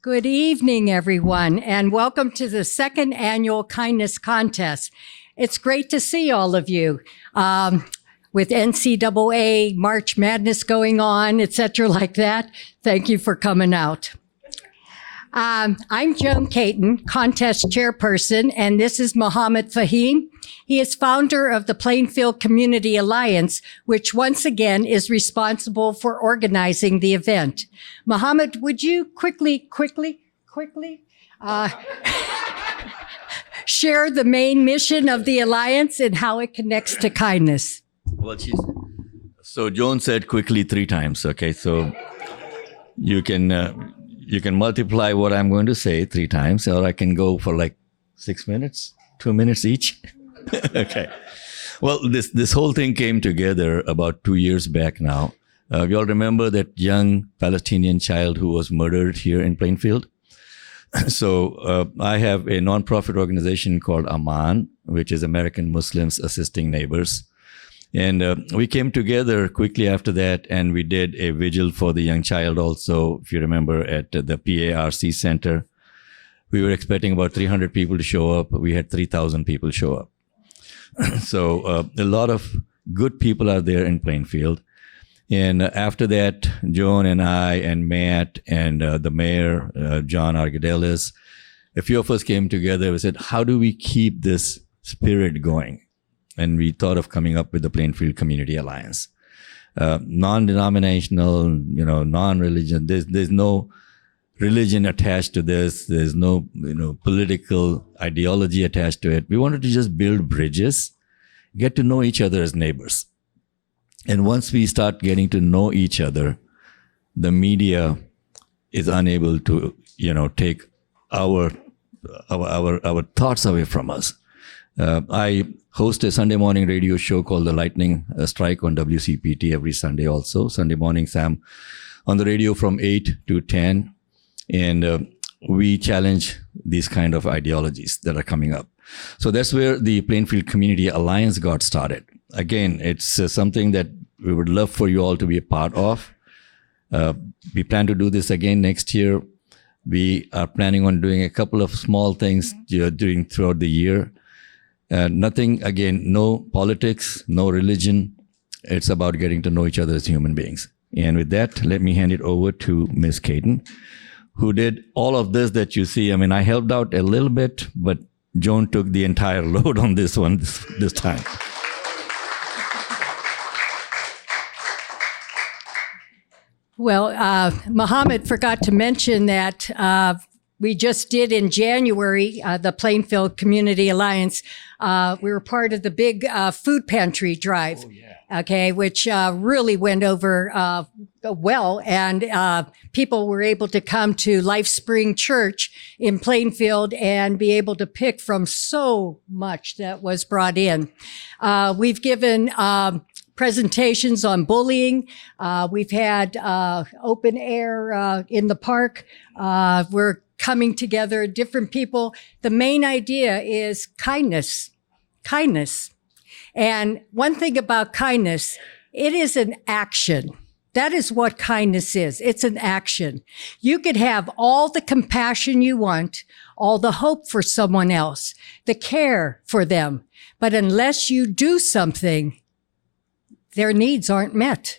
Good evening, everyone, and welcome to the second annual Kindness Contest. It's great to see all of you. With NCAA March Madness going on, etc., like that, thank you for coming out. I'm Joan Caton, contest chairperson, and this is Mohammed Fahim. He is founder of the Plainfield Community Alliance, which once again is responsible for organizing the event. Mohammed, would you quickly share the main mission of the Alliance and how it connects to kindness? Well, so Joan said quickly 3 times, okay? So you can multiply what I'm going to say 3 times, or I can go for like 6 minutes, 2 minutes each. Okay. Well, this whole thing came together about 2 years back now. You all remember that young Palestinian child who was murdered here in Plainfield? So I have a nonprofit organization called AMAN, which is American Muslims Assisting Neighbors. And we came together quickly after that, and we did a vigil for the young child also, if you remember, at the PARC Center. We were expecting about 300 people to show up. We had 3,000 people show up. So a lot of good people are there in Plainfield. And after that, Joan and I and Matt and the mayor, John Argadelis, a few of us came together. We said, how do we keep this spirit going? And we thought of coming up with the Plainfield Community Alliance. Non-denominational, non-religion. There's no religion attached to this. There's no, political ideology attached to it. We wanted to just build bridges, get to know each other as neighbors. And once we start getting to know each other, the media is unable to, take our thoughts away from us. I host a Sunday morning radio show called The Lightning Strike on WCPT every Sunday also. Sunday mornings I'm on the radio from 8 to 10. And we challenge these kind of ideologies that are coming up. So that's where the Plainfield Community Alliance got started. Again, it's something that we would love for you all to be a part of. We plan to do this again next year. We are planning on doing a couple of small things throughout the year. Nothing, again, no politics, no religion. It's about getting to know each other as human beings. And with that, let me hand it over to Ms. Caton, who did all of this that you see. I mean, I helped out a little bit, but Joan took the entire load on this one this time. Well, Mohammed forgot to mention that we just did in January, the Plainfield Community Alliance. We were part of the big food pantry drive, okay, which really went over well. And people were able to come to Life Spring Church in Plainfield and be able to pick from so much that was brought in. We've given presentations on bullying. We've had open air in the park. We're coming together, different people. The main idea is kindness. And one thing about kindness, it is an action. That is what kindness is. It's an action. You could have all the compassion you want, all the hope for someone else, the care for them. But unless you do something, their needs aren't met.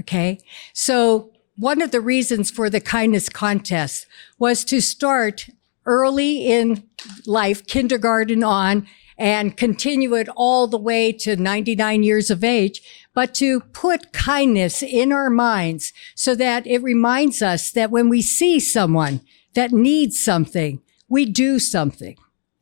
Okay? So one of the reasons for the kindness contest was to start early in life, kindergarten on, and continue it all the way to 99 years of age, but to put kindness in our minds so that it reminds us that when we see someone that needs something, we do something.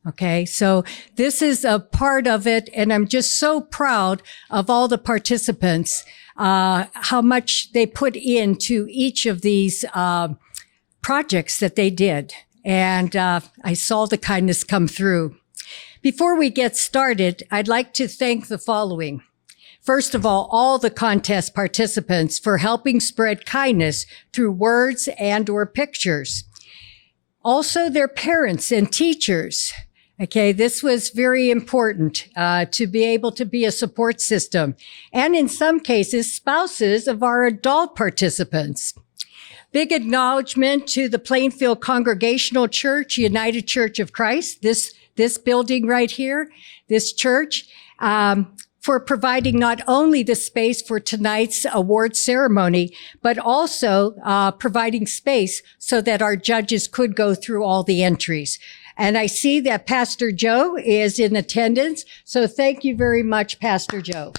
Okay, so this is a part of it, and I'm just so proud of all the participants, how much they put into each of these projects that they did. And I saw the kindness come through. Before we get started, I'd like to thank the following. First of all the contest participants for helping spread kindness through words and/or pictures. Also, their parents and teachers. Okay, this was very important to be able to be a support system. And in some cases, spouses of our adult participants. Big acknowledgement to the Plainfield Congregational Church, United Church of Christ, this building right here, this church, for providing not only the space for tonight's award ceremony, but also providing space so that our judges could go through all the entries. And I see that Pastor Joe is in attendance, so thank you very much, Pastor Joe.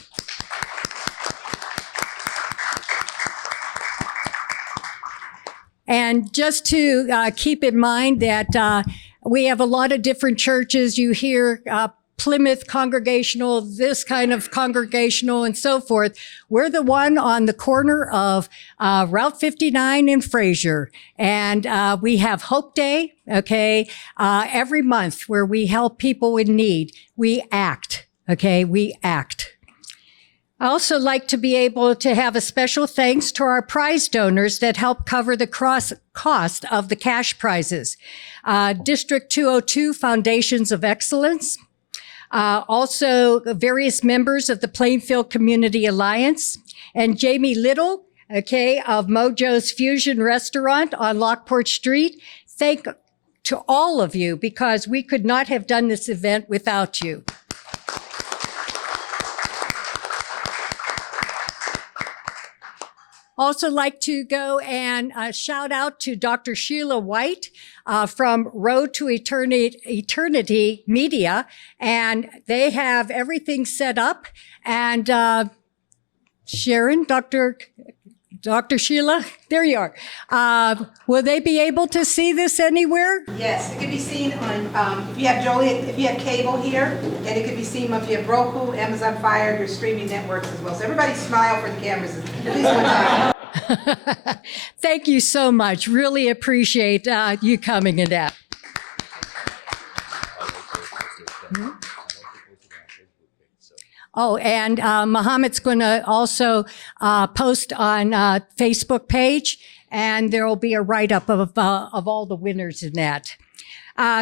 And just to keep in mind that we have a lot of different churches. You hear Plymouth Congregational, this kind of congregational, and so forth. We're the one on the corner of Route 59 in Fraser. And we have Hope Day, okay, every month where we help people in need. We act, okay, we act. I also like to be able to have a special thanks to our prize donors that help cover the cost of the cash prizes. District 202 Foundations of Excellence, also various members of the Plainfield Community Alliance, and Jamie Little, okay, of Mojo's Fusion Restaurant on Lockport Street. Thank to all of you, because we could not have done this event without you. Also like to go and shout out to Dr. Sheila White from Road to Eternity Media, and they have everything set up. And Sharon, Dr. Sheila, there you are. Will they be able to see this anywhere? Yes, it can be seen on, if you have if you have cable here, and it can be seen if you have Roku, Amazon Fire, your streaming networks as well. So everybody smile for the cameras at least one time. Thank you so much. Really appreciate you coming in that. Oh, and Muhammad's going to also post on Facebook page, and there will be a write-up of all the winners in that.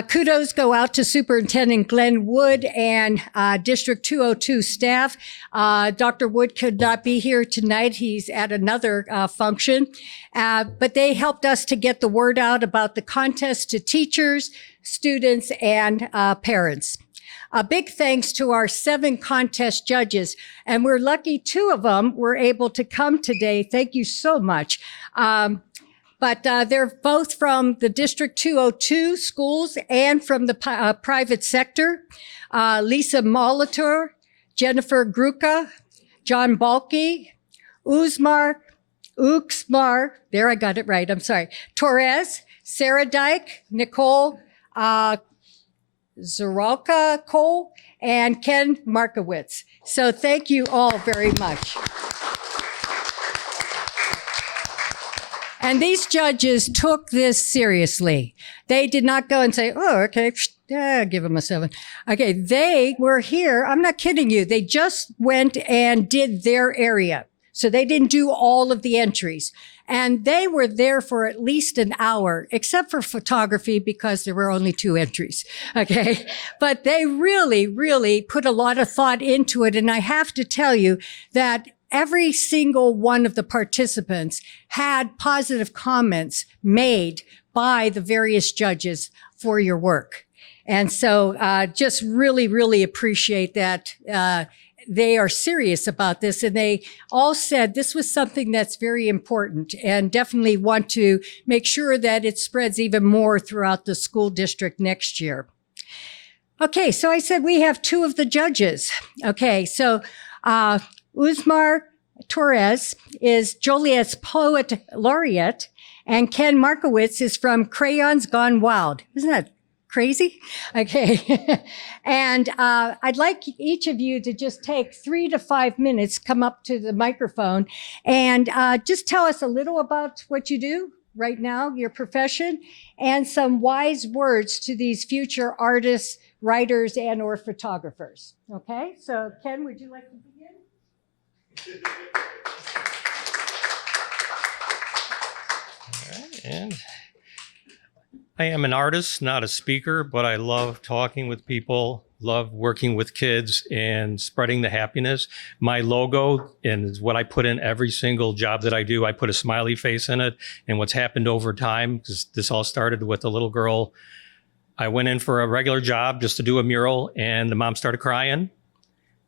Kudos go out to Superintendent Glenn Wood and District 202 staff. Dr. Wood could not be here tonight. He's at another function. But they helped us to get the word out about the contest to teachers, students, and parents. A big thanks to our 7 contest judges, and we're lucky 2 of them were able to come today. Thank you so much. But they're both from the District 202 schools and from the private sector. Lisa Molitor, Jennifer Gruca, John Balke, Uxmar, there I got it right, I'm sorry, Torres, Sarah Dyke, Nicole Zaralka Cole, and Ken Markowitz. So thank you all very much. And these judges took this seriously. They did not go and say, oh, okay, give them a 7. Okay, they were here. I'm not kidding you. They just went and did their area. So they didn't do all of the entries. And they were there for at least an hour, except for photography, because there were only 2 entries, okay? But they really, really put a lot of thought into it. And I have to tell you that every single one of the participants had positive comments made by the various judges for your work. And so just really, really appreciate that they are serious about this. And they all said this was something that's very important and definitely want to make sure that it spreads even more throughout the school district next year. Okay, so I said we have 2 of the judges. Okay, so Uxmar Torres is Joliet's Poet Laureate, and Ken Markowitz is from Crayons Gone Wild. Isn't that crazy? Okay. And I'd like each of you to just take 3 to 5 minutes, come up to the microphone, and just tell us a little about what you do right now, your profession, and some wise words to these future artists, writers, and or photographers. Okay, so Ken, would you like to begin? All right, and I am an artist, not a speaker, but I love talking with people, love working with kids and spreading the happiness. My logo and what I put in every single job that I do, I put a smiley face in it. And what's happened over time, because this all started with a little girl. I went in for a regular job just to do a mural, and the mom started crying.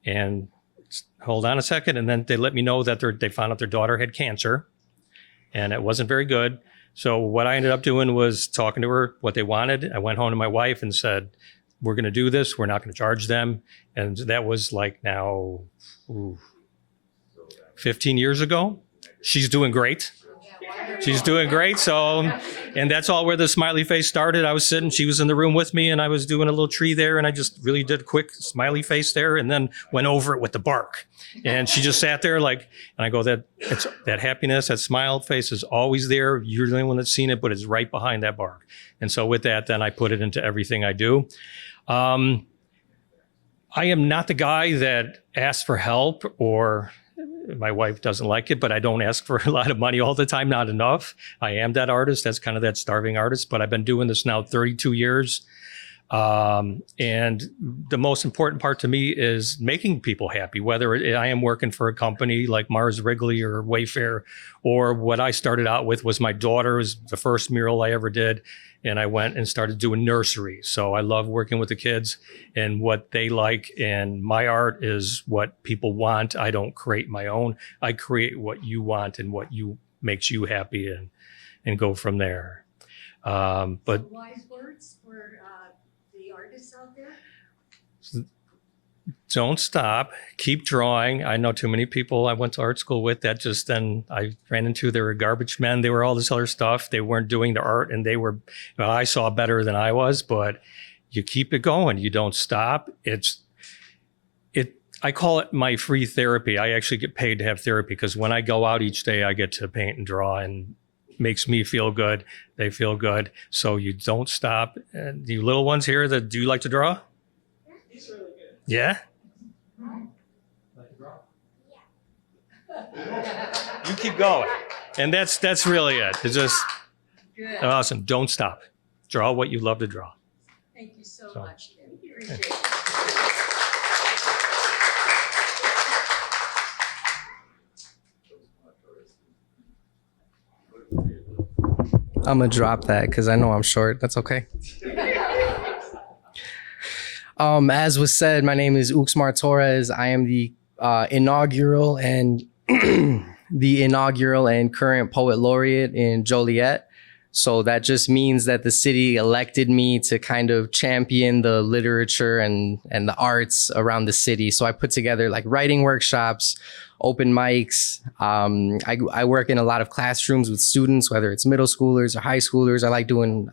And hold on a second. And then they let me know that they found out their daughter had cancer, and it wasn't very good. So what I ended up doing was talking to her what they wanted. I went home to my wife and said, we're going to do this. We're not going to charge them. And that was like now 15 years ago. She's doing great. She's doing great. So, and that's all where the smiley face started. I was sitting, she was in the room with me, and I was doing a little tree there, and I just really did a quick smiley face there, and then went over it with the bark. And she just sat there like, and I go, that happiness, that smile face is always there. You're the only one that's seen it, but it's right behind that bark. And so with that, then I put it into everything I do. I am not the guy that asks for help, or my wife doesn't like it, but I don't ask for a lot of money all the time, not enough. I am that artist. That's kind of that starving artist, but I've been doing this now 32 years. And the most important part to me is making people happy, whether I am working for a company like Mars Wrigley or Wayfair, or what I started out with was my daughter was the first mural I ever did. And I went and started doing nurseries. So I love working with the kids and what they like. And my art is what people want. I don't create my own. I create what you want and what makes you happy, and go from there. But Wise words for the artists out there? don't stop. Keep drawing. I know too many people I went to art school with that just then I ran into. They were garbage men. They were all this other stuff. They weren't doing the art, and they were, well, I saw better than I was, but you keep it going. You don't stop. I call it my free therapy. I actually get paid to have therapy, because when I go out each day, I get to paint and draw, and makes me feel good. They feel good. So you don't stop. And you little ones here, do you like to draw? He's really good. Yeah? Like to draw? Yeah. You keep going. And that's really it. It's just awesome. Don't stop. Draw what you love to draw. Thank you so much. Appreciate it. I'm gonna drop that because I know I'm short. That's okay. As was said, my name is Uxmar Torres. I am the inaugural and current poet laureate in Joliet. So that just means that the city elected me to kind of champion the literature and the arts around the city. So I put together like writing workshops, open mics. I work in a lot of classrooms with students, whether it's middle schoolers or high schoolers.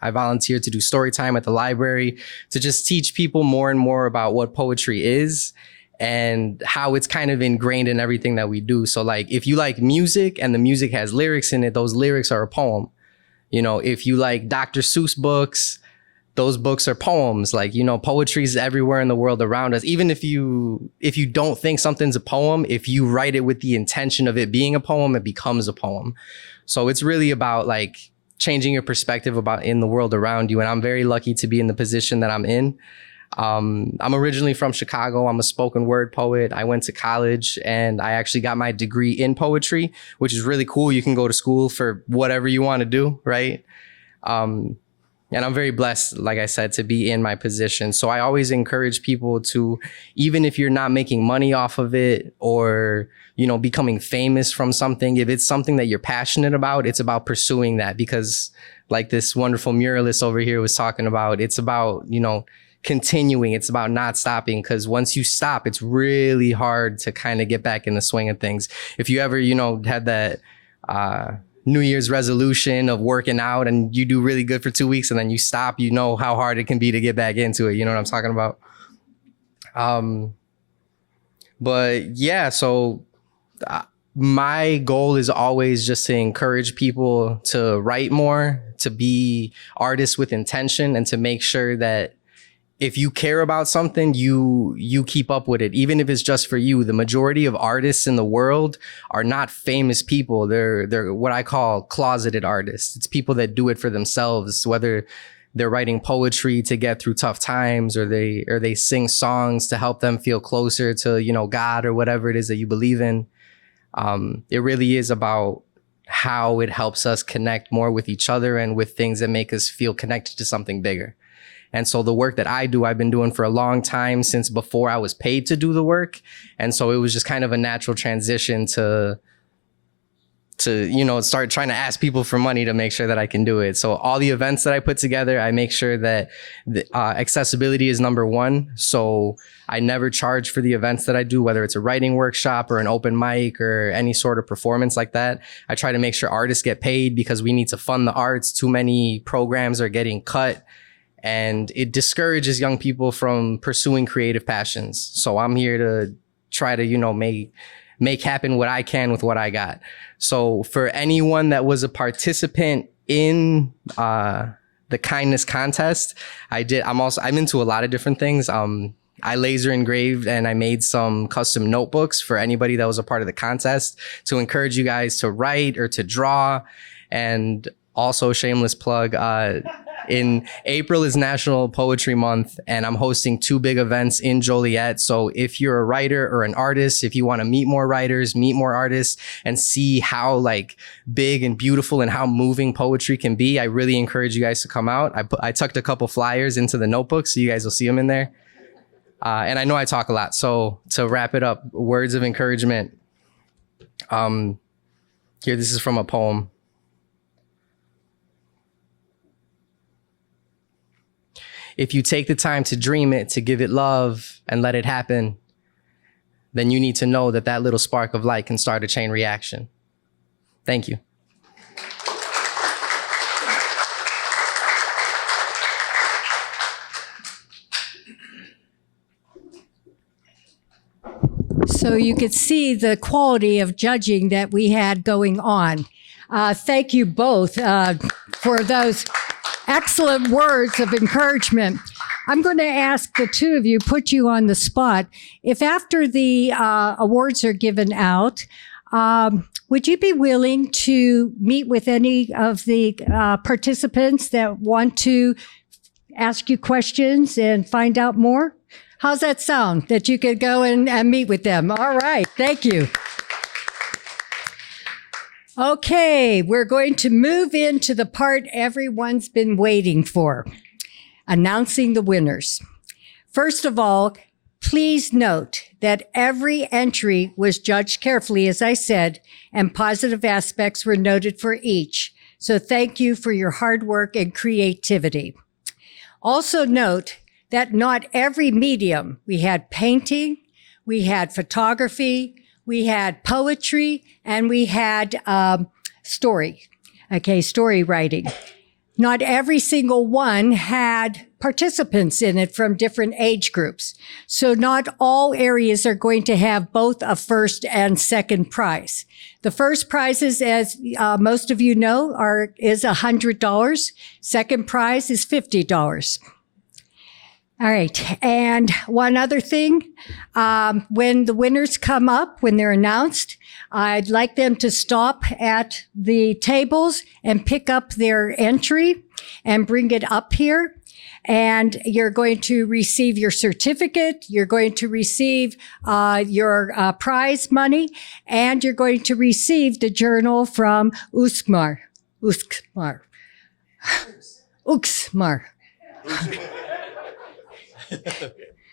I volunteer to do story time at the library to just teach people more and more about what poetry is and how it's kind of ingrained in everything that we do. So like, if you like music and the music has lyrics in it, those lyrics are a poem. You know, if you like Dr. Seuss books, those books are poems. Like, you know, poetry is everywhere in the world around us. Even if you don't think something's a poem, if you write it with the intention of it being a poem, it becomes a poem. So it's really about like changing your perspective about in the world around you. And I'm very lucky to be in the position that I'm in. I'm originally from Chicago. I'm a spoken word poet. I went to college and I actually got my degree in poetry, which is really cool. You can go to school for whatever you want to do, right? And I'm very blessed, like I said, to be in my position. So I always encourage people to, even if you're not making money off of it or, you know, becoming famous from something, if it's something that you're passionate about, it's about pursuing that. Because like this wonderful muralist over here was talking about, it's about, you know, continuing. It's about not stopping, because once you stop, it's really hard to kind of get back in the swing of things. If you ever, you know, had that New Year's resolution of working out and you do really good for 2 weeks and then you stop, you know how hard it can be to get back into it. You know what I'm talking about? But yeah, so my goal is always just to encourage people to write more, to be artists with intention, and to make sure that if you care about something, you keep up with it, even if it's just for you. The majority of artists in the world are not famous people. They're what I call closeted artists. It's people that do it for themselves, whether they're writing poetry to get through tough times, or they sing songs to help them feel closer to, you know, God or whatever it is that you believe in. It really is about how it helps us connect more with each other and with things that make us feel connected to something bigger. And so the work that I do, I've been doing for a long time, since before I was paid to do the work. And so it was just kind of a natural transition to you know, start trying to ask people for money to make sure that I can do it. So all the events that I put together, I make sure that the, accessibility is number one. So I never charge for the events that I do, whether it's a writing workshop or an open mic or any sort of performance like that. I try to make sure artists get paid, because we need to fund the arts. Too many programs are getting cut, and it discourages young people from pursuing creative passions. So I'm here to try to, you know, make happen what I can with what I got. So for anyone that was a participant in the kindness contest, I'm into a lot of different things. I laser engraved and I made some custom notebooks for anybody that was a part of the contest to encourage you guys to write or to draw. And also, shameless plug, in April is National Poetry Month, and I'm hosting 2 big events in Joliet. So if you're a writer or an artist, if you want to meet more writers, meet more artists, and see how like big and beautiful and how moving poetry can be, I really encourage you guys to come out. I tucked a couple flyers into the notebooks, so you guys will see them in there. And I know I talk a lot, so to wrap it up, words of encouragement. Here, this is from a poem. If you take the time to dream it, to give it love and let it happen, then you need to know that that little spark of light can start a chain reaction. Thank you. So you could see the quality of judging that we had going on. Thank you both for those excellent words of encouragement. I'm going to ask the two of you, put you on the spot. If after the awards are given out, would you be willing to meet with any of the participants that want to ask you questions and find out more? How's that sound, that you could go and meet with them? All right, thank you. Okay, we're going to move into the part everyone's been waiting for, announcing the winners. First of all, please note that every entry was judged carefully, as I said, and positive aspects were noted for each. So thank you for your hard work and creativity. Also note that not every medium, we had painting, we had photography, we had poetry, and we had story writing. Not every single one had participants in it from different age groups. So not all areas are going to have both a first and second prize. The first prizes, as most of you know, is $100. Second prize is $50. All right, and one other thing, when the winners come up, when they're announced, I'd like them to stop at the tables and pick up their entry and bring it up here. And you're going to receive your certificate, you're going to receive your prize money, and you're going to receive the journal from Uxmar.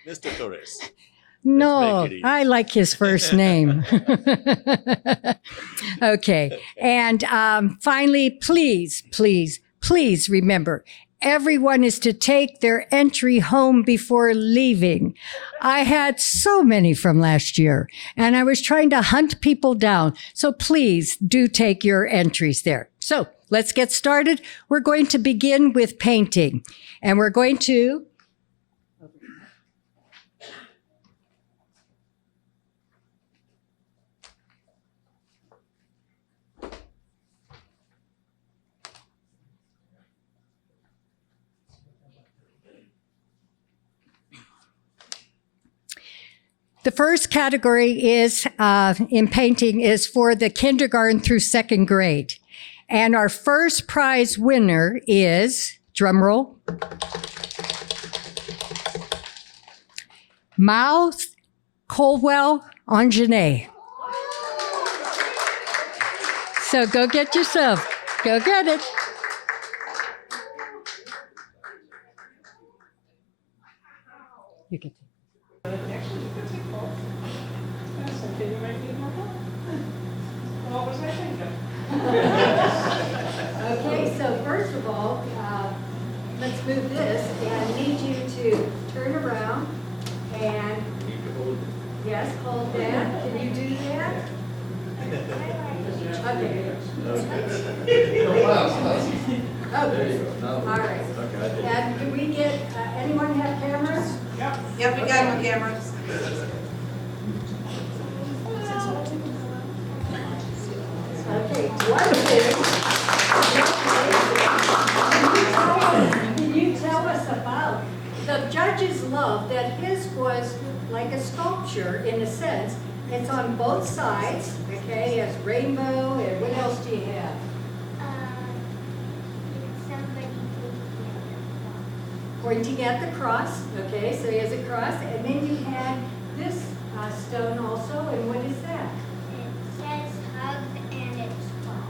Mr. Torres. No, make it easy. I like his first name. Okay. And finally, please remember, everyone is to take their entry home before leaving. I had so many from last year, and I was trying to hunt people down. So please do take your entries there. So let's get started. We're going to begin with painting, and we're going to the first category is in painting is for the kindergarten through second grade. And our first prize winner is, Drum roll. Mouth Colwell Anjane. So go get yourself. Go get it. You can. Okay, so first of all, let's move this, and I need you to turn around and, yes, hold that. Can you do that? Okay. Okay, all right. And can we get, anyone have cameras? Yep, we got them on camera. Okay, one thing. Can you tell us about, the judges love that his was like a sculpture in a sense. It's on both sides, okay, it has rainbow, and what else do you have? Somebody Pointing at the cross, okay, so he has a cross, and then you had this stone also, and what is that? it says hugs and it's fall.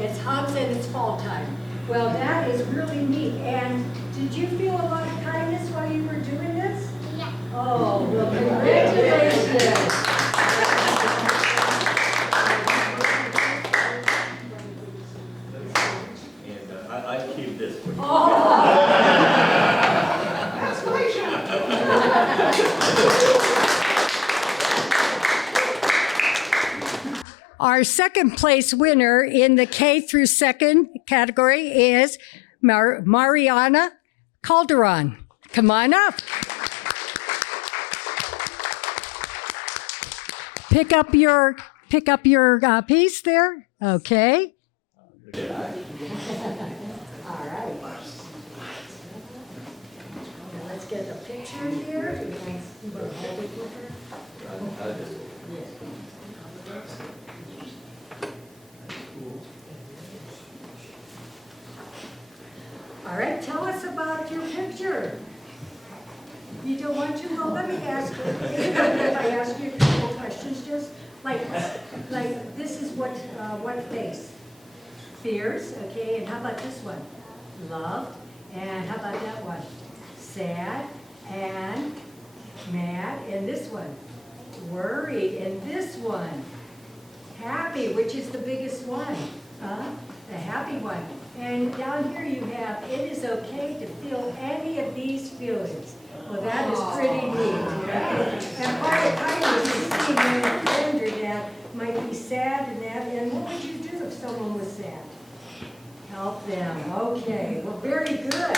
It's hugs and it's fall time. Well, that is really neat. And did you feel a lot of kindness while you were doing this? Yeah. Oh, well, congratulations. And I keep this for you. Our second place winner in the K through second category is Mariana Calderon. Come on up. Pick up your piece there. Okay. All right. Now let's get a picture here. All right, tell us about your picture. You don't want to? Well, let me ask you, if I ask you a couple of questions, just like this is what face? Fears, okay, and how about this one? Loved, and how about that one? Sad, and mad, and this one? Worried, and this one? Happy, which is the biggest one? The happy one. And down here you have, it is okay to feel any of these feelings. Well, that is pretty neat. And part of kindness is seeing when a friend or that might be sad and that, and what would you do if someone was sad? Help them. Okay, well, very good.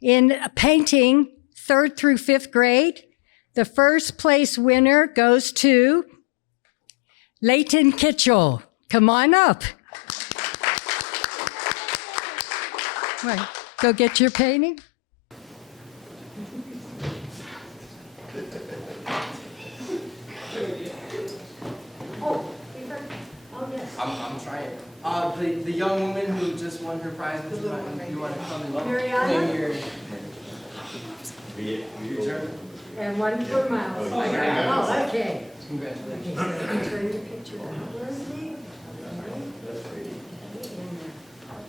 In painting, 3rd through 5th grade, the first place winner goes to Leighton Kitchell. Come on up. Right, go get your painting. Oh, yes. I'm trying. The young woman who just won her prize, if you want to come and Mariana? claim your And one for Miles. Oh, okay. congratulations. Okay, so you turn your picture over.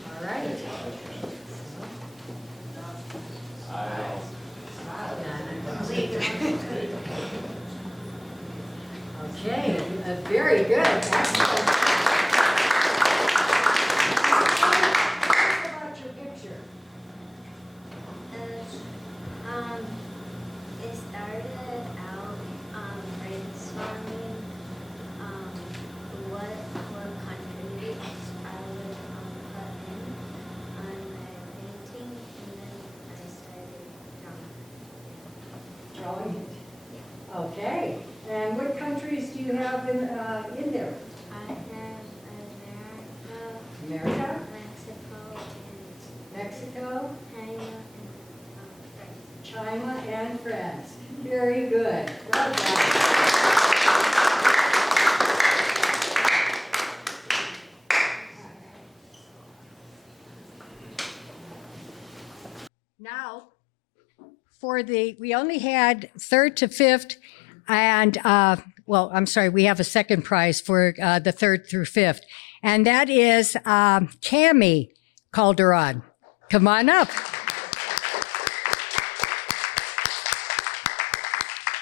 All right. Okay, very good. Excellent. Tell us about your picture. It started out brainstorming what countries I would put in on my painting, and then I started drawing. Drawing. Okay. And what countries do you have in there? I have America, Mexico, Mexico, and China, and France. Chima and friends. Very good. Well done. Now, we only had third to fifth, and I'm sorry, we have a second prize for the third through fifth, and that is Cami Calderon. Come on up.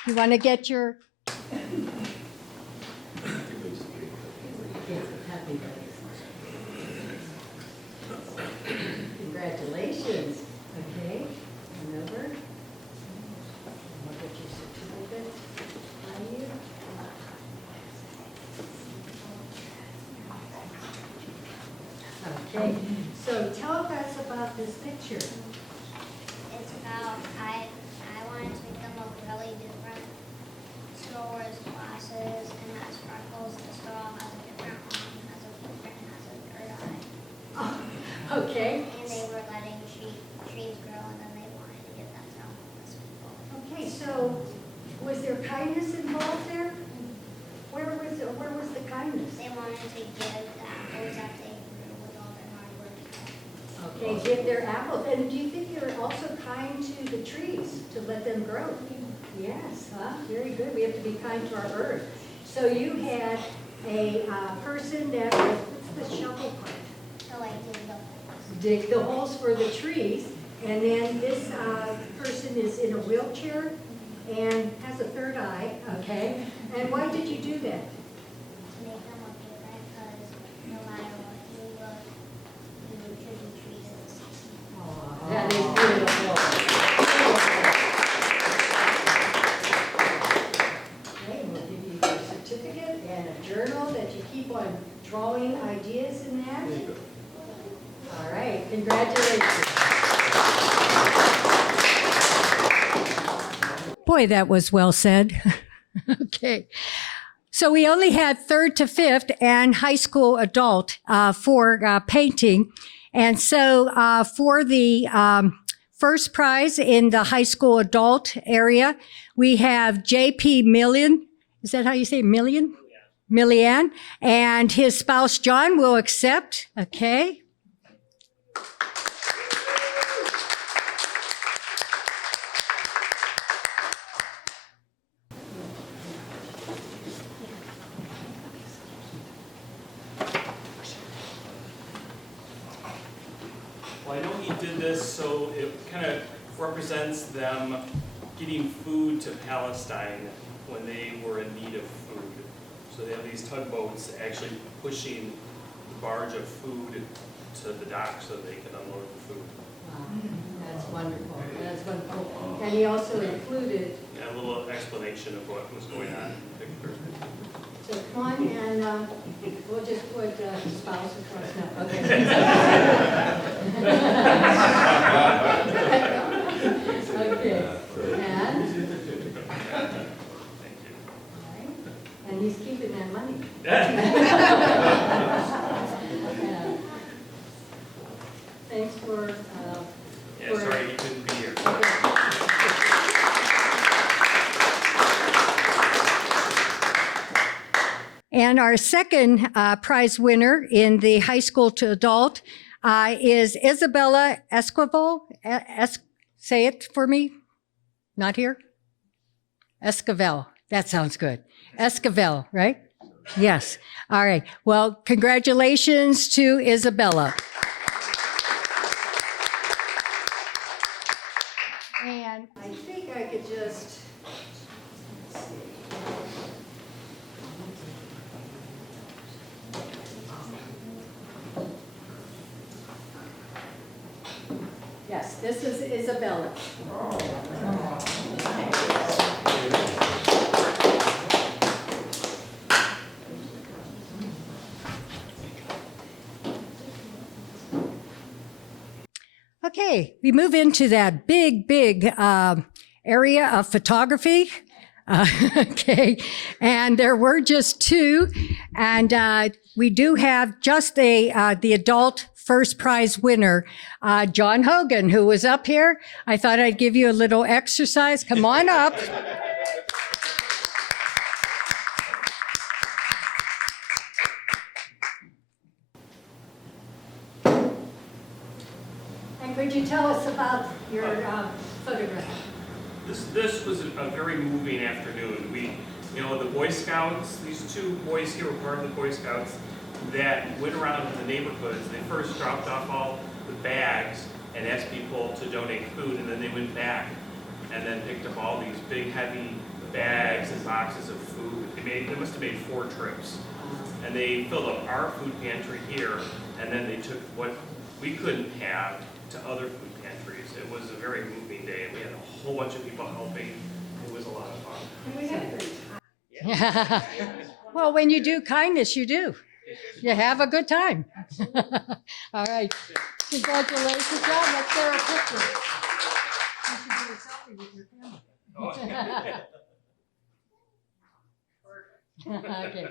You want to get your. Congratulations. Okay, and over. I'll get your certificate on you. Okay, so tell us about this picture. It's about, I wanted to make them look really different. Star Wars glasses and has sparkles. The straw has a different one, has a footprint, and has a third eye. Oh, okay. And they were letting trees grow, and then they wanted to give that to homeless people. Okay, so was there kindness involved there? Where was the kindness? They wanted to give the apples that they grew with all their hard work. Okay, give their apples. And do you think you're also kind to the trees to let them grow? Yes, very good. We have to be kind to our earth. So you had a person that was, what's the shovel part? So I did the holes. Dig the holes for the trees. And then this person is in a wheelchair and has a third eye, okay? And why did you do that? To make them look different, because no matter what you look, you should be treated the same. That is beautiful. Okay, we'll give you your certificate and a journal that you keep on drawing ideas in that. All right, congratulations. Boy, that was well said. Okay. So we only had third to fifth and high school adult for painting. And so for the first prize in the high school adult area, we have J.P. Millian. Is that how you say Millian? Millian. And his spouse, John, will accept. Okay. Well, I know he did this so it kind of represents them getting food to Palestine when they were in need of food. So they have these tugboats actually pushing the barge of food to the dock so they can unload the food. Wow, that's wonderful. That's wonderful. And he also included. And a little explanation of what was going on in the picture. So come on, and we'll just put spouse across now. Okay. Okay. And? Thank you. All right. And he's keeping that money. Yeah. Thanks for. Yeah, sorry he couldn't be here. And our second prize winner in the high school to adult is Isabella Esquivel. Say it for me. Not here? Esquivel. That sounds good. Esquivel, right? Yes. All right. Well, congratulations to Isabella. And I think I could just. Yes, this is Isabella. Okay, we move into that big area of photography. Okay, and there were just two, and we do have just the adult first prize winner, John Hogan, who was up here. I thought I'd give you a little exercise. Come on up. And could you tell us about your photograph? This was a very moving afternoon. The Boy Scouts, these two boys here were part of the Boy Scouts that went around in the neighborhoods. They first dropped off all the bags and asked people to donate food, and then they went back and then picked up all these big, heavy bags and boxes of food. They must have made 4 trips. And they filled up our food pantry here, and then they took what we couldn't have to other food pantries. It was a very moving day. We had a whole bunch of people helping. It was a lot of fun. We had a great time. Well, when you do kindness, you do. You have a good time. All right. Congratulations, John. Let's share a picture. You should do a selfie with your family. Okay.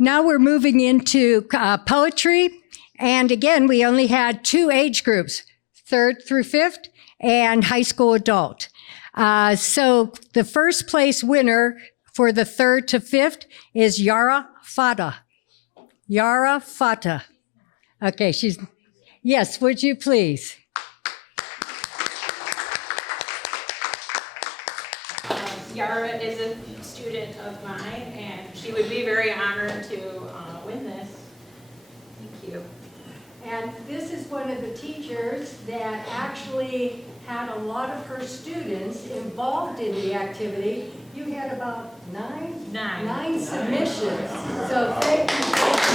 Now we're moving into poetry. And again, we only had 2 age groups, 3rd through 5th and high school adult. So the first place winner for the 3rd to 5th is Yara Fata. Yara Fata. Okay, yes, would you please? Yara is a student of mine, and she would be very honored to win this. Thank you. And this is one of the teachers that actually had a lot of her students involved in the activity. You had about 9 submissions. So thank you. Let's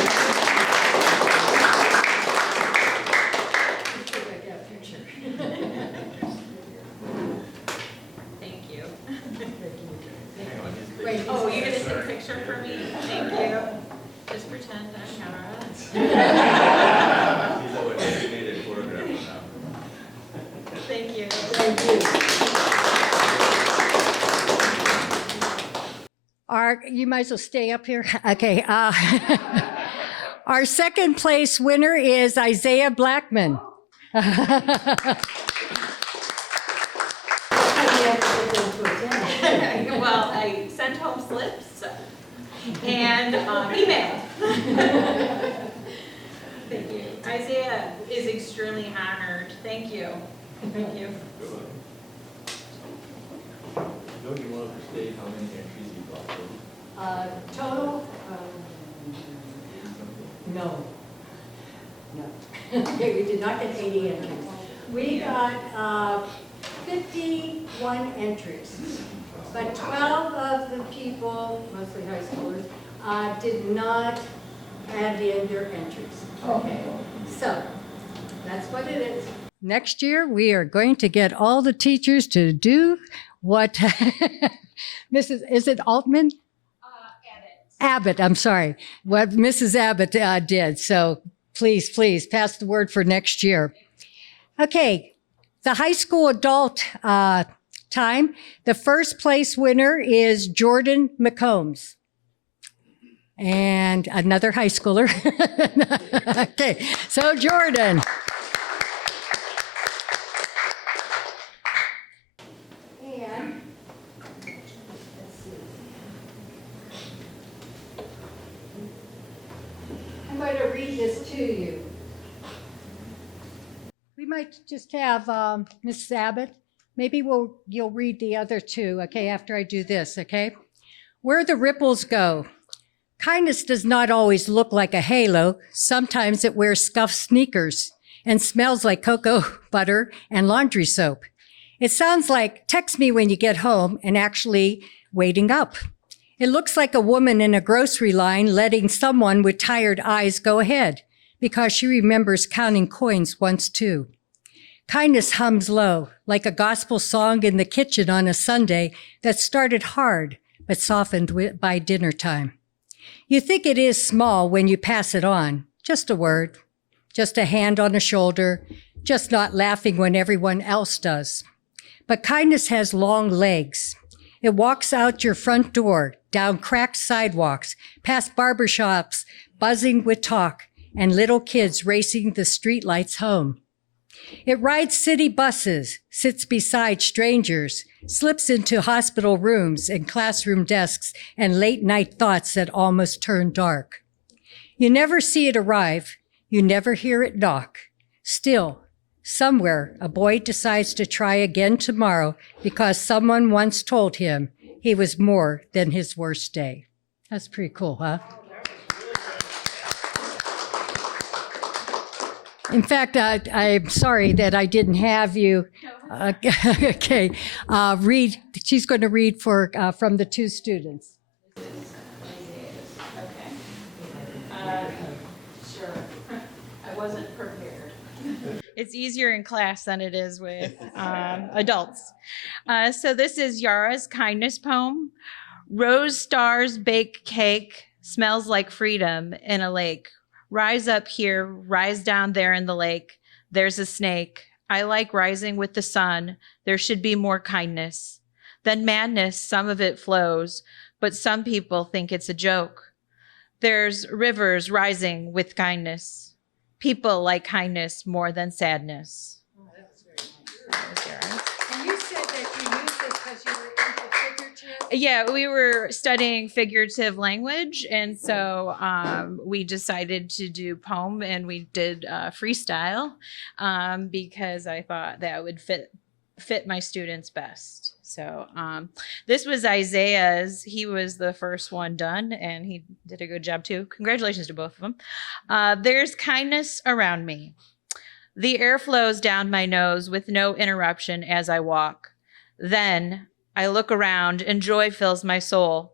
see if I get a picture. Thank you. Wait, Oh, you're gonna take a picture for me? Thank you. Just pretend I'm Yara. Thank you. Thank you. You might as well stay up here. Okay. Our second place winner is Isaiah Blackman. Well, I sent home slips and email. Thank you. Isaiah is extremely honored. Thank you. Thank you. Don't you want to state how many entries you got? Total? No. Okay, we did not get 80 entries. We got 51 entries, but 12 of the people, mostly high schoolers, did not add in their entries. Okay, so that's what it is. Next year, we are going to get all the teachers to do what is it Altman? Abbott, I'm sorry, what Mrs. Abbott did. So please pass the word for next year. Okay, the high school adult time. The first place winner is Jordan McCombs. And another high schooler. Okay, so Jordan. And let's see. I'm going to read this to you. We might just have Mrs. Abbott. Maybe you'll read the other 2, okay, after I do this, okay? Where the ripples go. Kindness does not always look like a halo. Sometimes it wears scuffed sneakers and smells like cocoa butter and laundry soap. It sounds like text me when you get home and actually waiting up. It looks like a woman in a grocery line letting someone with tired eyes go ahead because she remembers counting coins once too. Kindness hums low, like a gospel song in the kitchen on a Sunday that started hard but softened by dinner time. You think it is small when you pass it on, just a word, just a hand on a shoulder, just not laughing when everyone else does. But kindness has long legs. It walks out your front door, down cracked sidewalks, past barbershops buzzing with talk, and little kids racing the streetlights home. It rides city buses, sits beside strangers, slips into hospital rooms and classroom desks and late night thoughts that almost turn dark. You never see it arrive. You never hear it knock. Still, somewhere, a boy decides to try again tomorrow because someone once told him he was more than his worst day. That's pretty cool, huh? In fact, I'm sorry that I didn't have you. Okay, read. She's going to read from the two students. Okay. Sure. I wasn't prepared. It's easier in class than it is with adults. So this is Yara's kindness poem. Rose stars bake cake, smells like freedom in a lake. Rise up here, rise down there in the lake. There's a snake. I like rising with the sun. There should be more kindness. Then madness, some of it flows, but some people think it's a joke. There's rivers rising with kindness. People like kindness more than sadness. And you said that you used this because you were into figurative. Yeah, we were studying figurative language, and so we decided to do poem, and we did freestyle because I thought that would fit my students best. So this was Isaiah's. He was the first one done, and he did a good job too. Congratulations to both of them. There's kindness around me. The air flows down my nose with no interruption as I walk. Then I look around and joy fills my soul.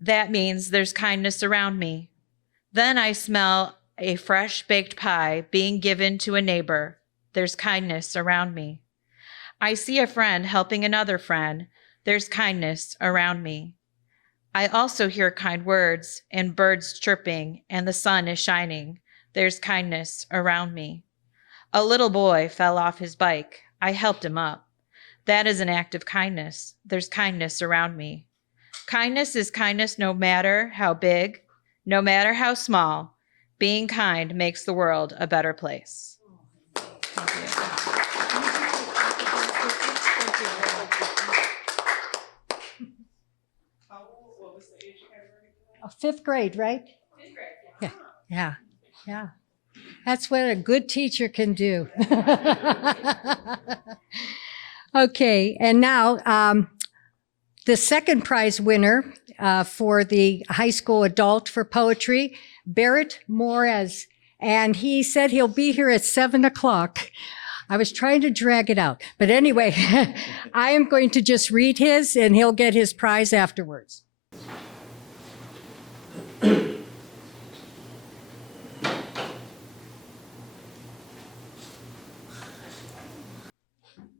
That means there's kindness around me. Then I smell a fresh baked pie being given to a neighbor. There's kindness around me. I see a friend helping another friend. There's kindness around me. I also hear kind words and birds chirping and the sun is shining. There's kindness around me. A little boy fell off his bike. I helped him up. That is an act of kindness. There's kindness around me. Kindness is kindness no matter how big, no matter how small. Being kind makes the world a better place. Thank you. Fifth grade, right? Fifth grade, yeah. Yeah. That's what a good teacher can do. Okay, and now the second prize winner for the high school adult for poetry, Barrett Morez, and he said he'll be here at 7:00. I was trying to drag it out, but anyway, I am going to just read his, and he'll get his prize afterwards.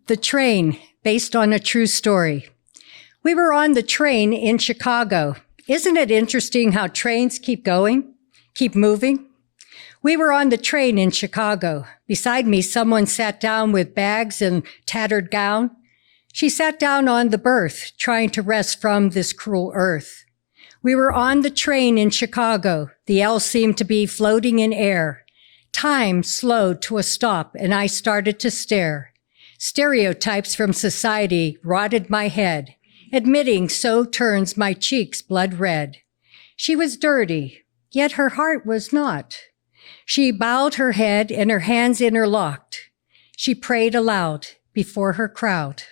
The Train, based on a true story. We were on the train in Chicago. Isn't it interesting how trains keep going, keep moving? We were on the train in Chicago. Beside me, someone sat down with bags and tattered gown. She sat down on the berth, trying to rest from this cruel earth. We were on the train in Chicago. The L seemed to be floating in air. Time slowed to a stop, and I started to stare. Stereotypes from society rotted my head. Admitting so turns my cheeks blood red. She was dirty, yet her heart was not. She bowed her head and her hands interlocked. She prayed aloud before her crowd.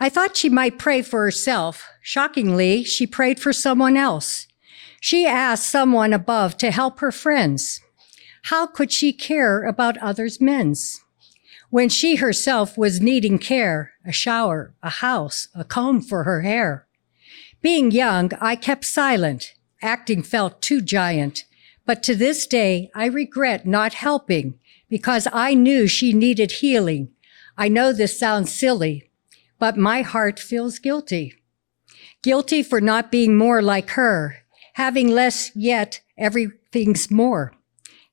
I thought she might pray for herself. Shockingly, she prayed for someone else. She asked someone above to help her friends. How could she care about others' men's? When she herself was needing care, a shower, a house, a comb for her hair. Being young, I kept silent. Acting felt too giant. But to this day, I regret not helping because I knew she needed healing. I know this sounds silly, but my heart feels guilty. Guilty for not being more like her, having less yet everything's more.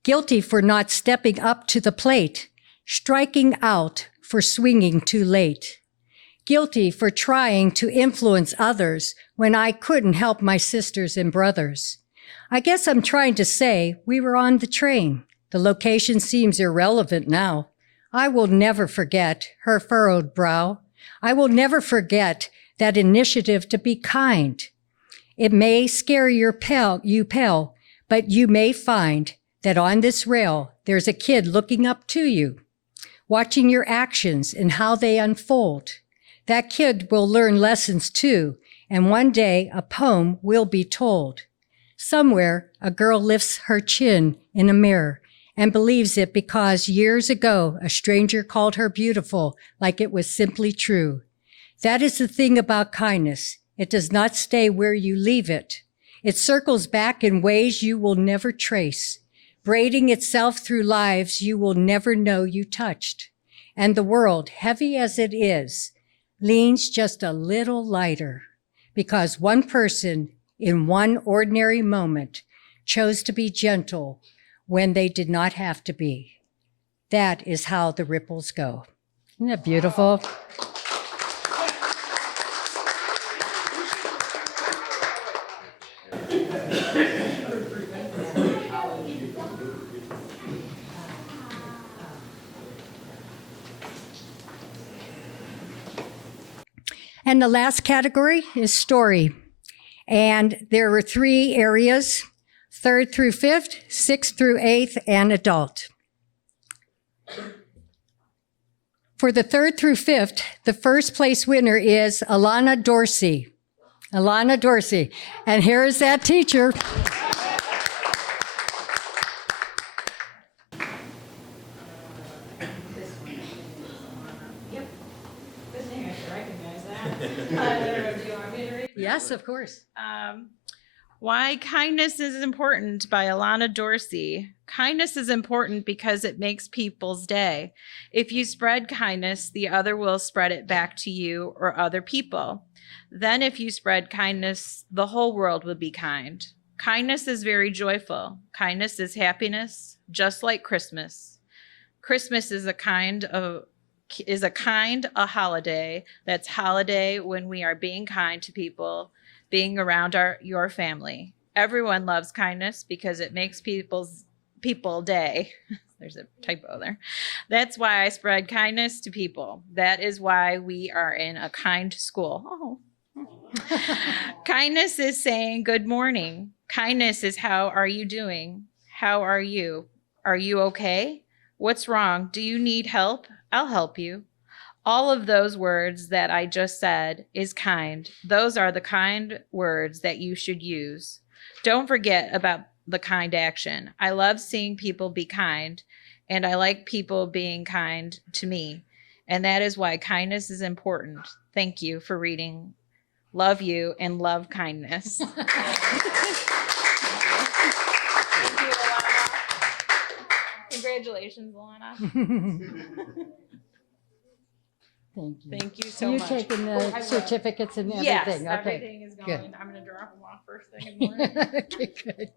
Guilty for not stepping up to the plate. striking out for swinging too late, guilty for trying to influence others when I couldn't help my sisters and brothers. I guess I'm trying to say we were on the train. The location seems irrelevant now. I will never forget her furrowed brow. I will never forget that initiative to be kind. It may scare you pale, but you may find that on this rail, there's a kid looking up to you, watching your actions and how they unfold. That kid will learn lessons too, and one day a poem will be told. Somewhere, a girl lifts her chin in a mirror and believes it because years ago, a stranger called her beautiful like it was simply true. That is the thing about kindness. It does not stay where you leave it. It circles back in ways you will never trace, braiding itself through lives you will never know you touched. And the world, heavy as it is, leans just a little lighter because one person in one ordinary moment chose to be gentle when they did not have to be. That is how the ripples go. Isn't that beautiful? And the last category is story. And there were 3 areas, 3rd through 5th, 6th through 8th, and adult. For the 3rd through 5th, the first place winner is Alana Dorsey. Alana Dorsey. And here is that teacher. Yes, of course. Why Kindness is Important by Alana Dorsey. Kindness is important because it makes people's day. If you spread kindness, the other will spread it back to you or other people. Then if you spread kindness, the whole world will be kind. Kindness is very joyful. Kindness is happiness, just like Christmas. Christmas is a holiday that's holiday when we are being kind to people, being around your family. Everyone loves kindness because it makes people day. There's a typo there. That's why I spread kindness to people. That is why we are in a kind school. Oh. Kindness is saying good morning. Kindness is how are you doing? How are you? Are you okay? What's wrong? Do you need help? I'll help you. All of those words that I just said is kind. Those are the kind words that you should use. Don't forget about the kind action. I love seeing people be kind, and I like people being kind to me. And that is why kindness is important. Thank you for reading. Love you and love kindness. Thank you, Alana. Congratulations, Alana. Thank you. Thank you so You're much. taking Oh, I the will. certificates and everything. Yes, Okay. everything is going. Good. I'm going to drop them off first thing in the morning. Okay, good.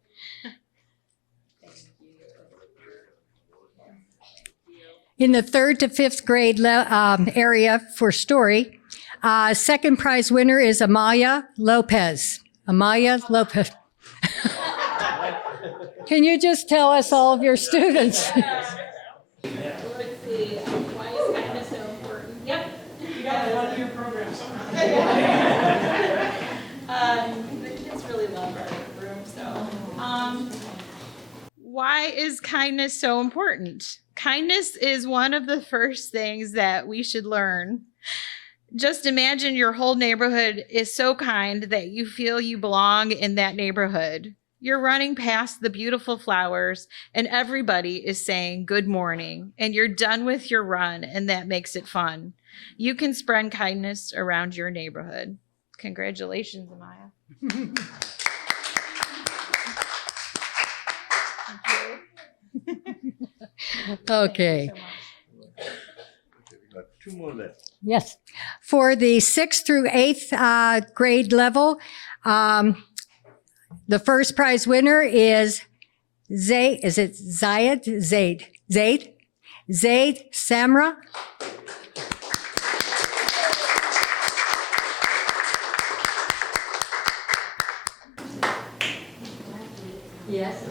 In the 3rd to 5th grade area for story, second prize winner is Amaya Lopez. Amaya Lopez. Can you just tell us all of your students? Let's see. Why is kindness so important? Yep. You got a lot of your programs. The kids really love our room, so. Why is kindness so important? Kindness is one of the first things that we should learn. Just imagine your whole neighborhood is so kind that you feel you belong in that neighborhood. You're running past the beautiful flowers and everybody is saying good morning, and you're done with your run, and that makes it fun. You can spread kindness around your neighborhood. Congratulations, Amaya. Okay. Two more left. Yes. For the 6th through 8th grade level, the first prize winner is Zaid. Is it Zayed? Zaid. Zaid Samra. Yes.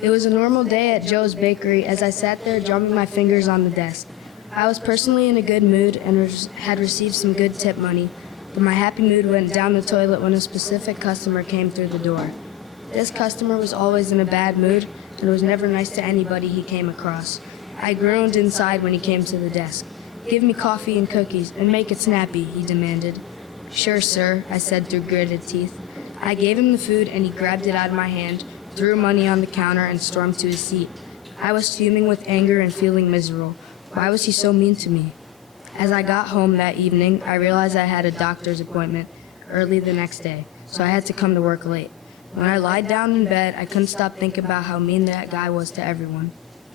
It was a normal day at Joe's Bakery as I sat there drumming my fingers on the desk. I was personally in a good mood and had received some good tip money, but my happy mood went down the toilet when a specific customer came through the door. This customer was always in a bad mood and was never nice to anybody he came across. I groaned inside when he came to the desk. "Give me coffee and cookies, and make it snappy," he demanded. "Sure, sir," I said through gritted teeth. I gave him the food and he grabbed it out of my hand, threw money on the counter, and stormed to his seat. I was fuming with anger and feeling miserable. Why was he so mean to me? As I got home that evening, I realized I had a doctor's appointment early the next day, so I had to come to work late. When I lied down in bed, I couldn't stop thinking about how mean that guy was to everyone.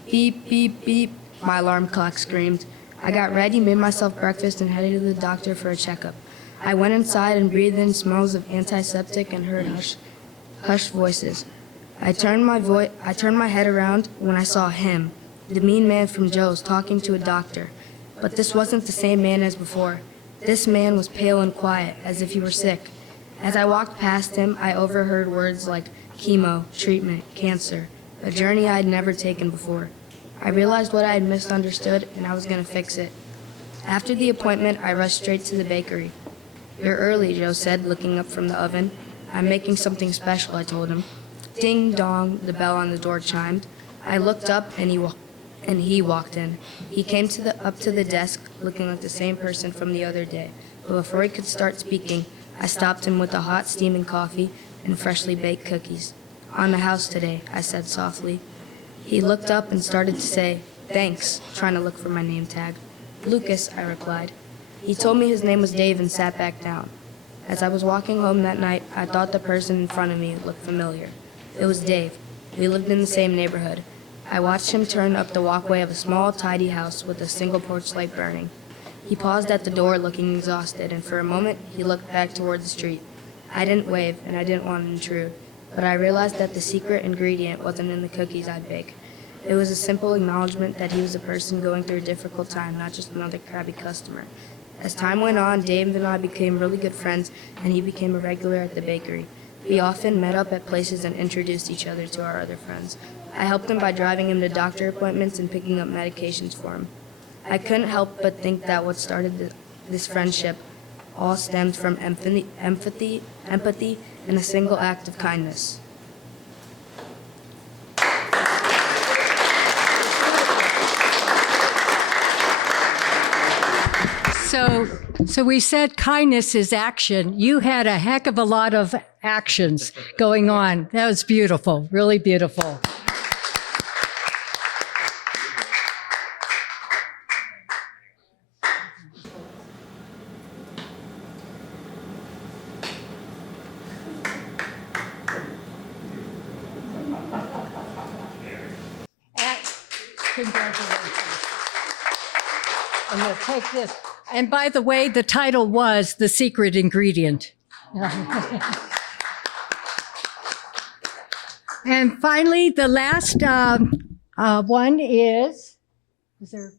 Beep, beep, beep, my alarm clock screamed. I got ready, made myself breakfast, and headed to the doctor for a checkup. I went inside and breathed in smells of antiseptic and heard hushed voices. I turned my head around when I saw him, the mean man from Joe's, talking to a doctor. But this wasn't the same man as before. This man was pale and quiet, as if he were sick. As I walked past him, I overheard words like chemo, treatment, cancer, a journey I had never taken before. I realized what I had misunderstood, and I was going to fix it. After the appointment, I rushed straight to the bakery. "You're early," Joe said, looking up from the oven. "I'm making something special," I told him. Ding dong, the bell on the door chimed. I looked up, and he walked in. He came up to the desk, looking like the same person from the other day. But before he could start speaking, I stopped him with a hot steaming coffee and freshly baked cookies. "On the house today," I said softly. He looked up and started to say, "Thanks," trying to look for my name tag. "Lucas," I replied. He told me his name was Dave and sat back down. As I was walking home that night, I thought the person in front of me looked familiar. It was Dave. We lived in the same neighborhood. I watched him turn up the walkway of a small, tidy house with a single porch light burning. He paused at the door looking exhausted, and for a moment he looked back toward the street. I didn't wave, and I didn't want to intrude, but I realized that the secret ingredient wasn't in the cookies I'd bake. It was a simple acknowledgement that he was a person going through a difficult time, not just another crabby customer. As time went on, Dave and I became really good friends, and he became a regular at the bakery. We often met up at places and introduced each other to our other friends. I helped him by driving him to doctor appointments and picking up medications for him. I couldn't help but think that what started this friendship all stemmed from empathy, and a single act of kindness. So we said kindness is action. You had a heck of a lot of actions going on. That was beautiful, really beautiful. Congratulations. And we'll take this. And by the way, the title was The Secret Ingredient. And finally, the last one is there?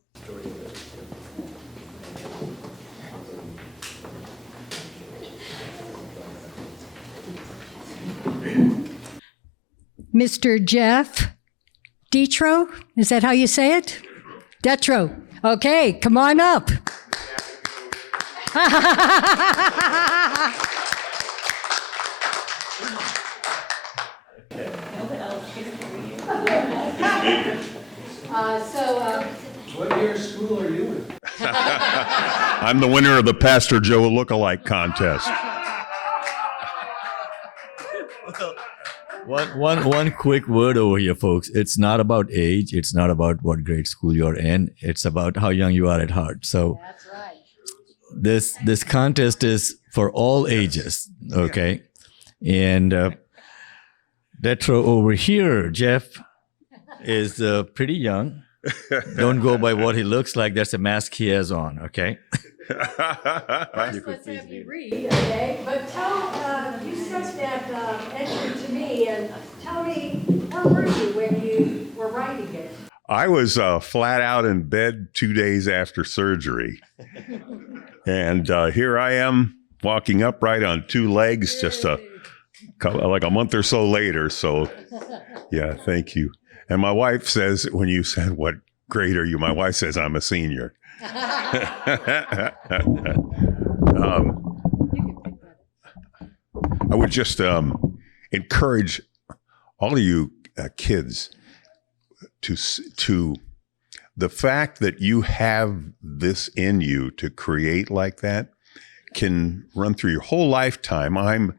Mr. Jeff Detro, is that how you say it? Detro. Okay, come on up. What year of school are you in? I'm the winner of the Pastor Joe lookalike contest. One quick word over here, folks. It's not about age. It's not about what grade school you're in. It's about how young you are at heart. So that's right. This contest is for all ages, okay? And Detro over here, Jeff, is pretty young. Don't go by what he looks like. That's a mask he has on, okay? Let's have you read, okay? But tell, you sent that entry to me, and tell me, where were you when you were writing it? I was flat out in bed 2 days after surgery. And here I am walking upright on 2 legs just like a month or so later. So, yeah, thank you. And my wife says, when you said, what grade are you? My wife says, I'm a senior. I would just encourage all of you kids to the fact that you have this in you to create like that can run through your whole lifetime. I'm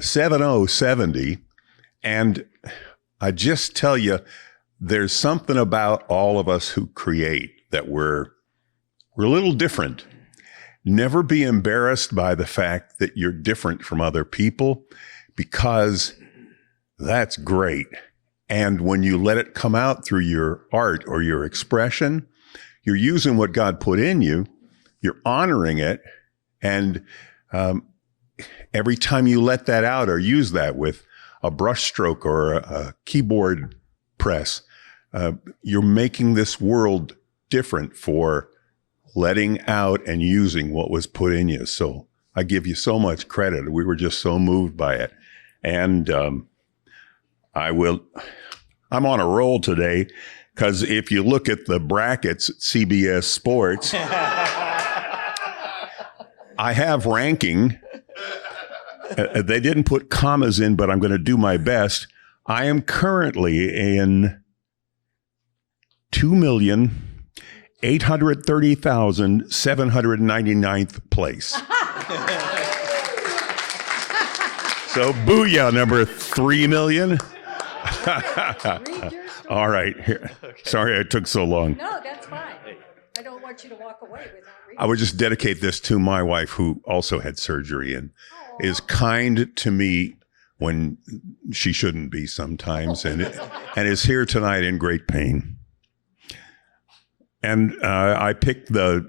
70, and I just tell you, there's something about all of us who create that we're a little different. Never be embarrassed by the fact that you're different from other people, because that's great. And when you let it come out through your art or your expression, you're using what God put in you, you're honoring it, and every time you let that out or use that with a brush stroke or a keyboard press, you're making this world different for letting out and using what was put in you. So I give you so much credit. We were just so moved by it. And I'm on a roll today, because if you look at the brackets at CBS Sports, I have ranking. They didn't put commas in, but I'm going to do my best. I am currently in 2,830,799th place. So booyah, number 3 million. All right. Here. Sorry I took so long. No, that's fine. I don't want you to walk away without reading. I would just dedicate this to my wife, who also had surgery and is kind to me when she shouldn't be sometimes, and is here tonight in great pain. And I picked the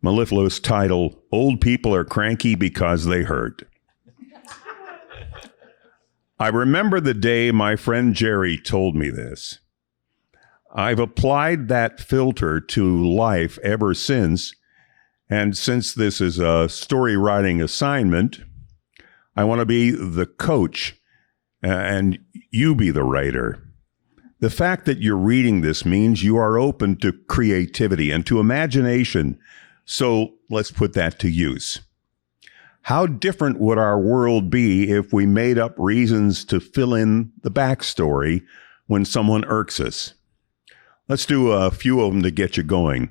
mellifluous title, Old People Are Cranky Because They Hurt. I remember the day my friend Jerry told me this. I've applied that filter to life ever since, and since this is a story writing assignment, I want to be the coach and you be the writer. The fact that you're reading this means you are open to creativity and to imagination, so let's put that to use. How different would our world be if we made up reasons to fill in the backstory when someone irks us? Let's do a few of them to get you going.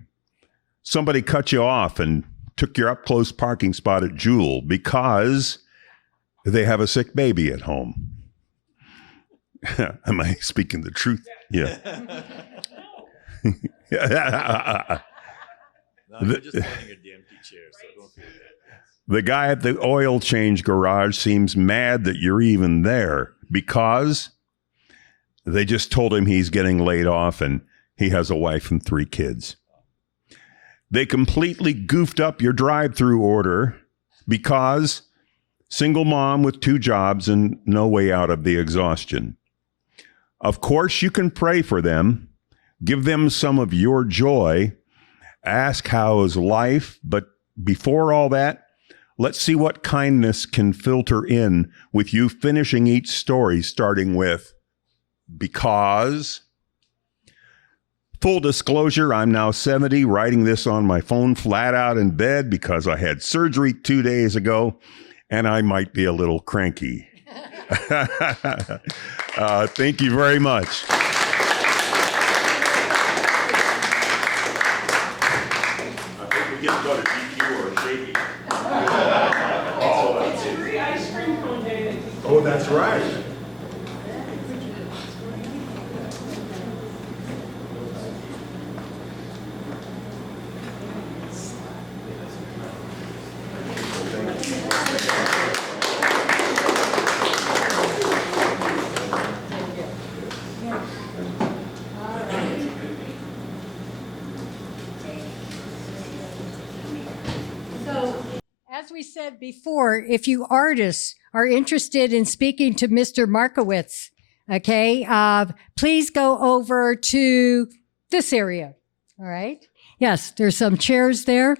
Somebody cut you off and took your up-close parking spot at Jewel because they have a sick baby at home. Am I speaking the truth? Yeah. No, I'm just pointing at the empty chair, so don't feel bad. The guy at the oil change garage seems mad that you're even there because they just told him he's getting laid off and he has a wife and 3 kids. They completely goofed up your drive-through order because single mom with 2 jobs and no way out of the exhaustion. Of course, you can pray for them, give them some of your joy, ask how is life, but before all that, let's see what kindness can filter in with you finishing each story starting with because. Full disclosure, I'm now 70, writing this on my phone flat out in bed because I had surgery 2 days ago, and I might be a little cranky. Thank you very much. I think we get better DQ or shaky. Oh, that's right. we said before, if you artists are interested in speaking to Mr. Markowitz, okay, please go over to this area. All right. Yes, there's some chairs there.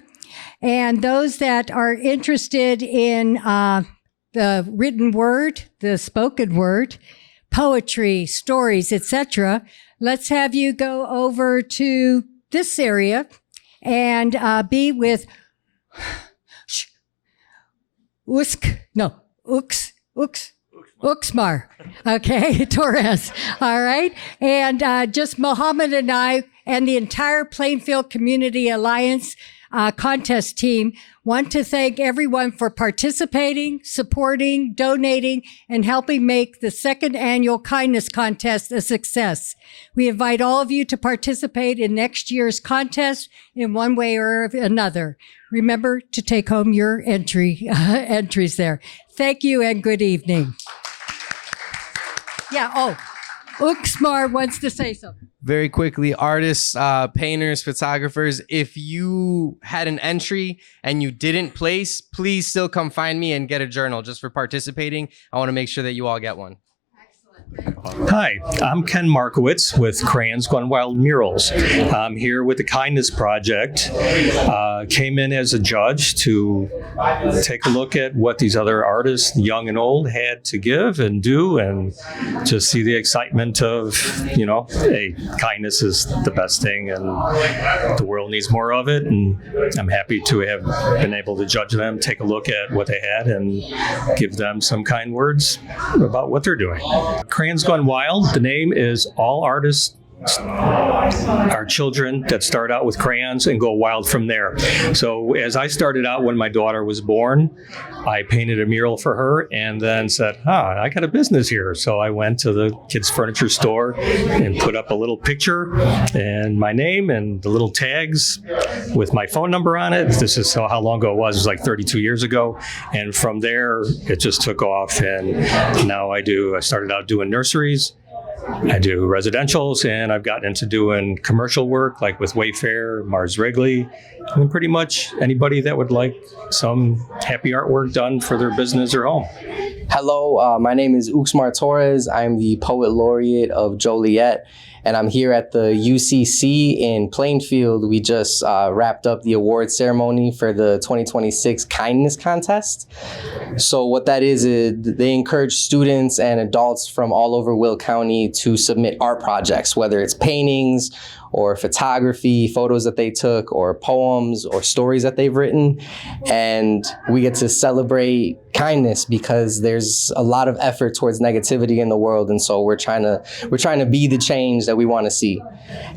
And those that are interested in the written word, the spoken word, poetry, stories, etc., let's have you go over to this area and be with Uxmar, okay, Torres, all right? And just Mohammed and I and the entire Plainfield Community Alliance contest team want to thank everyone for participating, supporting, donating, and helping make the second annual kindness contest a success. We invite all of you to participate in next year's contest in one way or another. Remember to take home your entries there. Thank you and good evening. Yeah, Uxmar wants to say something. Very quickly, artists, painters, photographers, if you had an entry and you didn't place, please still come find me and get a journal just for participating. I want to make sure that you all get one. Hi, I'm Ken Markowitz with Crayons Gone Wild Murals. I'm here with the Kindness Project. Came in as a judge to take a look at what these other artists, young and old, had to give and do, and just see the excitement of, hey, kindness is the best thing and the world needs more of it. And I'm happy to have been able to judge them, take a look at what they had, and give them some kind words about what they're doing. Crayons Gone Wild, the name is all artists are children that start out with crayons and go wild from there. So as I started out when my daughter was born, I painted a mural for her and then said, I got a business here. So I went to the kids' furniture store and put up a little picture and my name and the little tags with my phone number on it. This is how long ago it was. It was like 32 years ago. And from there, it just took off. And now I started out doing nurseries. I do residentials, and I've gotten into doing commercial work, like with Wayfair, Mars Wrigley, and pretty much anybody that would like some happy artwork done for their business or home. Hello, my name is Uxmar Torres. I'm the Poet Laureate of Joliet, and I'm here at the UCC in Plainfield. We just wrapped up the award ceremony for the 2026 Kindness Contest. So what that is they encourage students and adults from all over Will County to submit art projects, whether it's paintings or photography, photos that they took, or poems or stories that they've written. And we get to celebrate kindness because there's a lot of effort towards negativity in the world. And so we're trying to be the change that we want to see.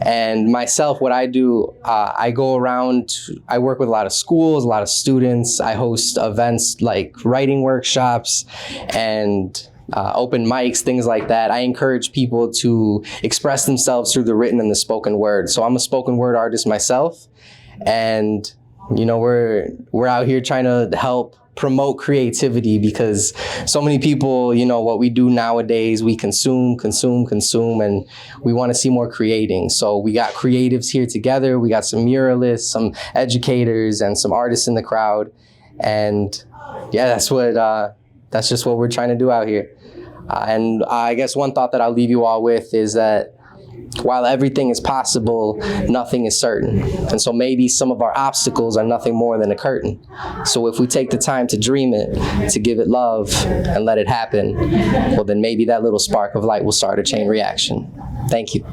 And myself, what I do, I go around, I work with a lot of schools, a lot of students. I host events like writing workshops and open mics, things like that. I encourage people to express themselves through the written and the spoken word. So I'm a spoken word artist myself. And, we're out here trying to help promote creativity because so many people, what we do nowadays, we consume, and we want to see more creating. So we got creatives here together. We got some muralists, some educators, and some artists in the crowd. And yeah, that's just what we're trying to do out here. And I guess one thought that I'll leave you all with is that while everything is possible, nothing is certain. And so maybe some of our obstacles are nothing more than a curtain. So if we take the time to dream it, to give it love, and let it happen, well, then maybe that little spark of light will start a chain reaction. Thank you.